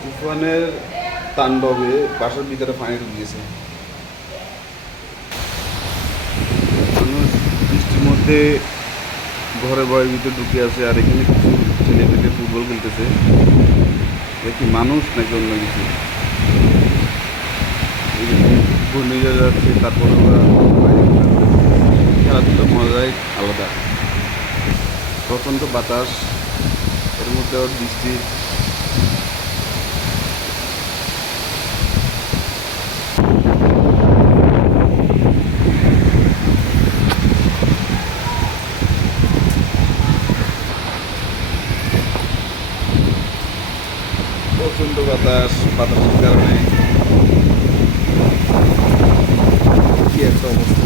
তুফানের তাণ্ডবে বাসার ভিতরে পানি ঢুকিয়েছে মানুষ বৃষ্টির মধ্যে ঘরে বয়ের ভিতরে ঢুকে আছে আর এখানে কিছু ছেলে মেয়েকে ফুটবল খেলতেছে। কি মানুষ নাকি অন্য কিছু? ঘূর্ণিঝড় যাচ্ছে, তারপরে ওরা খেলতেছে। মজাই আলাদা। প্রচণ্ড বাতাস, এর মধ্যে বৃষ্টি। প্রচণ্ড বাতাস বাতাসের কারণে। কি একটা অবস্থা।